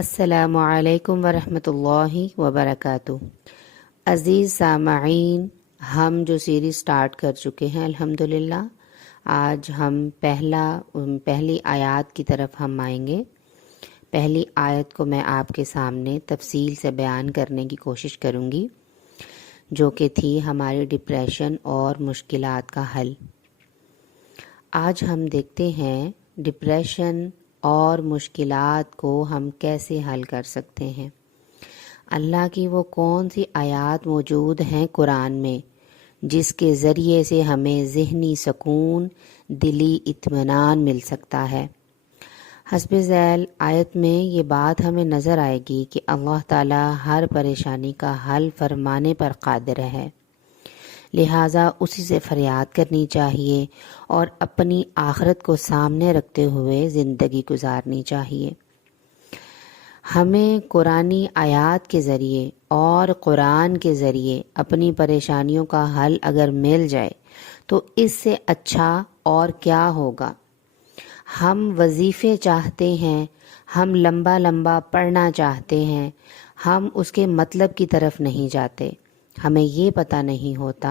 السلام علیکم ورحمۃ اللہ وبرکاتہ۔ عزیز سامعین، ہم جو سیریز سٹارٹ کر چکے ہیں الحمدللہ، آج ہم پہلی آیات کی طرف ہم آئیں گے۔ پہلی آیت کو میں آپ کے سامنے تفصیل سے بیان کرنے کی کوشش کروں گی، جو کہ تھی ہماری ڈپریشن اور مشکلات کا حل۔ آج ہم دیکھتے ہیں ڈپریشن اور مشکلات کو ہم کیسے حل کر سکتے ہیں۔ اللہ کی وہ کون سی آیات موجود ہیں قرآن میں جس کے ذریعے سے ہمیں ذہنی سکون، دلی اطمینان مل سکتا ہے۔ حسب ذیل آیت میں یہ بات ہمیں نظر آئے گی کہ اللہ تعالیٰ ہر پریشانی کا حل فرمانے پر قادر ہے، لہٰذا اسی سے فریاد کرنی چاہیے اور اپنی آخرت کو سامنے رکھتے ہوئے زندگی گزارنی چاہیے۔ ہمیں قرآنی آیات کے ذریعے اور قرآن کے ذریعے اپنی پریشانیوں کا حل اگر مل جائے تو اس سے اچھا اور کیا ہوگا۔ ہم وظیفے چاہتے ہیں، ہم لمبا پڑھنا چاہتے ہیں، ہم اس کے مطلب کی طرف نہیں جاتے۔ ہمیں یہ پتہ نہیں ہوتا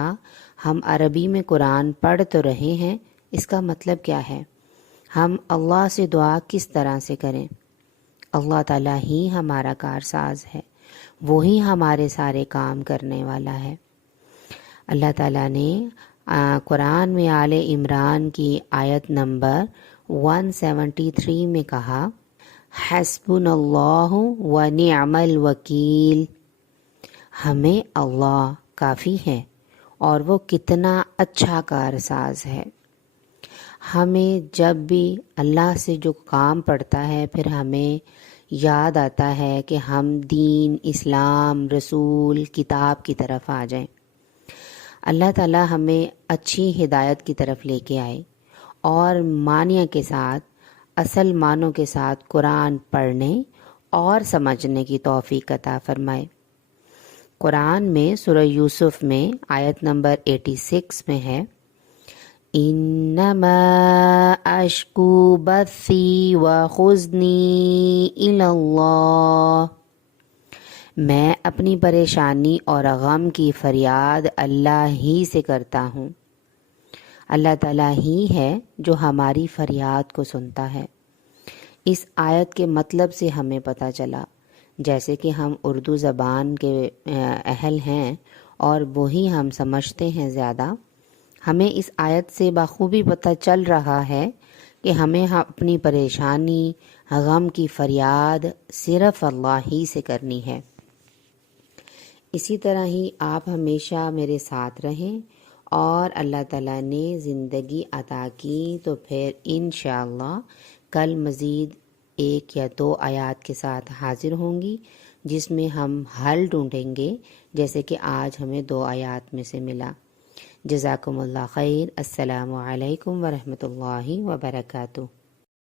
ہم عربی میں قرآن پڑھ تو رہے ہیں، اس کا مطلب کیا ہے، ہم اللہ سے دعا کس طرح سے کریں۔ اللہ تعالیٰ ہی ہمارا کارساز ہے، وہی ہمارے سارے کام کرنے والا ہے۔ اللہ تعالیٰ نے قرآن میں آل عمران کی آیت نمبر 173 میں کہا، حسبنا اللہ و نعم الوکیل، ہمیں اللہ کافی ہے اور وہ کتنا اچھا کارساز ہے۔ ہمیں جب بھی اللہ سے جو کام پڑتا ہے پھر ہمیں یاد آتا ہے کہ ہم دین، اسلام، رسول، کتاب کی طرف آ جائیں۔ اللہ تعالیٰ ہمیں اچھی ہدایت کی طرف لے کے آئے اور معنی کے ساتھ، اصل معنوں کے ساتھ قرآن پڑھنے اور سمجھنے کی توفیق عطا فرمائے۔ قرآن میں سورہ یوسف میں آیت نمبر 86 میں ہے، انما اشکو بثی وحزنی الی اللہ، میں اپنی پریشانی اور غم کی فریاد اللہ ہی سے کرتا ہوں۔ اللہ تعالیٰ ہی ہے جو ہماری فریاد کو سنتا ہے۔ اس آیت کے مطلب سے ہمیں پتہ چلا، جیسے کہ ہم اردو زبان کے اہل ہیں اور وہی ہم سمجھتے ہیں زیادہ، ہمیں اس آیت سے بخوبی پتہ چل رہا ہے کہ ہمیں اپنی پریشانی، غم کی فریاد صرف اللہ ہی سے کرنی ہے۔ اسی طرح ہی آپ ہمیشہ میرے ساتھ رہیں، اور اللہ تعالیٰ نے زندگی عطا کی تو پھر انشاءاللہ کل مزید 1 یا 2 آیات کے ساتھ حاضر ہوں گی جس میں ہم حل ڈھونڈیں گے، جیسے کہ آج ہمیں 2 آیات میں سے ملا۔ جزاکم اللہ خیر۔ السلام علیکم ورحمۃ اللہ وبرکاتہ۔